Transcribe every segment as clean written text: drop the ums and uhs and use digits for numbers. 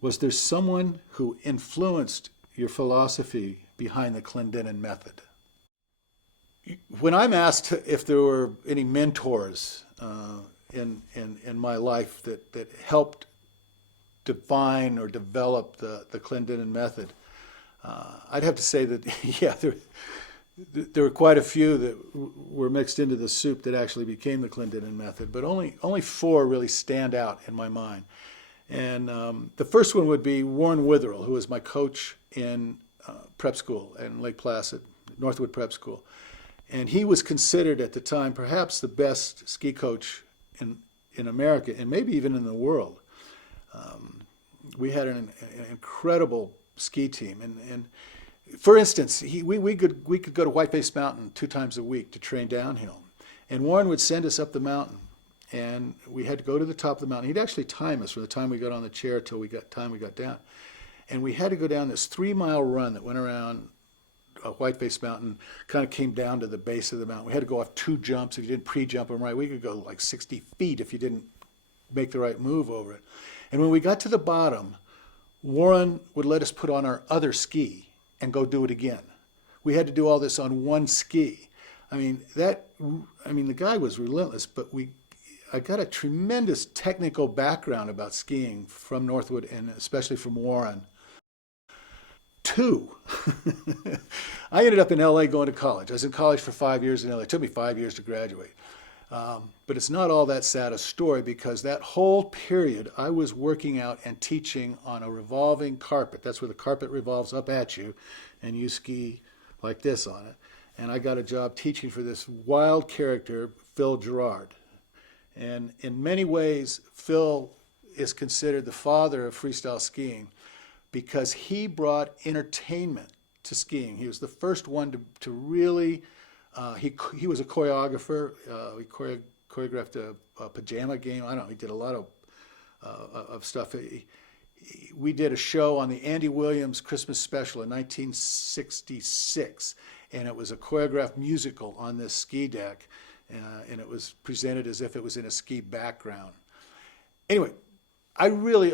Was there someone who influenced your philosophy behind the Clendenin Method? When I'm asked if there were any mentors in my life that helped define or develop the Clendenin Method, I'd have to say that, yeah, there were quite a few that were mixed into the soup that actually became the Clendenin Method, but only four really stand out in my mind. And the first one would be Warren Witherell, who was my coach in prep school in Lake Placid, Northwood Prep School. And he was considered at the time perhaps the best ski coach in America and maybe even in the world. We had an incredible ski team. And for instance, we could go to Whiteface Mountain 2 times a week to train downhill. And Warren would send us up the mountain. And we had to go to the top of the mountain. He'd actually time us from the time we got on the chair till we got down. And we had to go down this 3-mile run that went around Whiteface Mountain, kind of came down to the base of the mountain. We had to go off 2 jumps. If you didn't pre-jump them right, we could go like 60 feet if you didn't make the right move over it. And when we got to the bottom, Warren would let us put on our other ski and go do it again. We had to do all this on one ski. I mean, the guy was relentless, but I got a tremendous technical background about skiing from Northwood and especially from Warren. 2, I ended up in LA going to college. I was in college for 5 years in LA. It took me 5 years to graduate. But it's not all that sad a story because that whole period I was working out and teaching on a revolving carpet. That's where the carpet revolves up at you and you ski like this on it. And I got a job teaching for this wild character, Phil Gerard. And in many ways, Phil is considered the father of freestyle skiing because he brought entertainment to skiing. He was the first one to really, he was a choreographer. He choreographed a pajama game. I don't know, he did a lot of stuff. We did a show on the Andy Williams Christmas special in 1966, and it was a choreographed musical on this ski deck. And it was presented as if it was in a ski background. Anyway, I really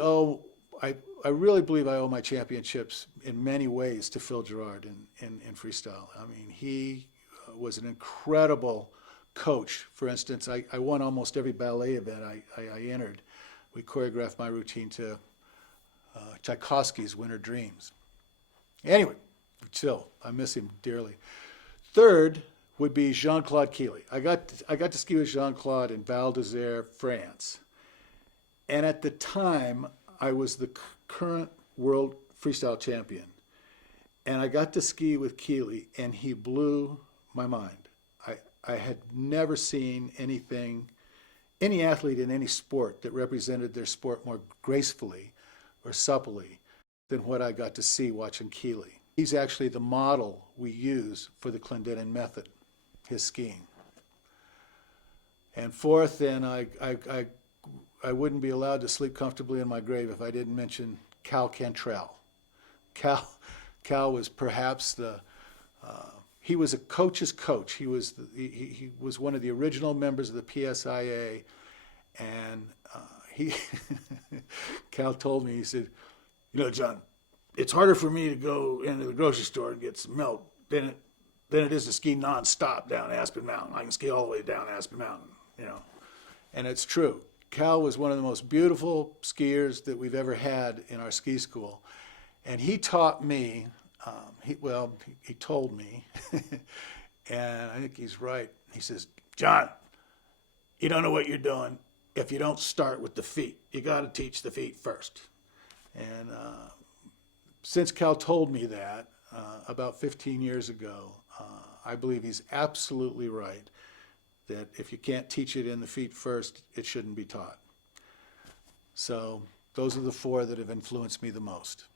believe I owe my championships in many ways to Phil Gerard in freestyle. I mean, he was an incredible coach. For instance, I won almost every ballet event I entered. We choreographed my routine to Tchaikovsky's Winter Dreams. Anyway, still, I miss him dearly. Third would be Jean-Claude Killy. I got to ski with Jean-Claude in Val d'Isère, France. And at the time, I was the current world freestyle champion. And I got to ski with Killy, and he blew my mind. I had never seen any athlete in any sport that represented their sport more gracefully or supplely than what I got to see watching Killy. He's actually the model we use for the Clendenin Method, his skiing. And fourth, then I wouldn't be allowed to sleep comfortably in my grave if I didn't mention Cal Cantrell. Cal was perhaps he was a coach's coach. He was one of the original members of the PSIA, and Cal told me, he said, "You know, John, it's harder for me to go into the grocery store and get some milk than it is to ski nonstop down Aspen Mountain. I can ski all the way down Aspen Mountain, you know." And it's true. Cal was one of the most beautiful skiers that we've ever had in our ski school. And he taught me, he told me, and I think he's right. He says, "John, you don't know what you're doing if you don't start with the feet. You got to teach the feet first." And since Cal told me that about 15 years ago, I believe he's absolutely right that if you can't teach it in the feet first, it shouldn't be taught. So those are the 4 that have influenced me the most.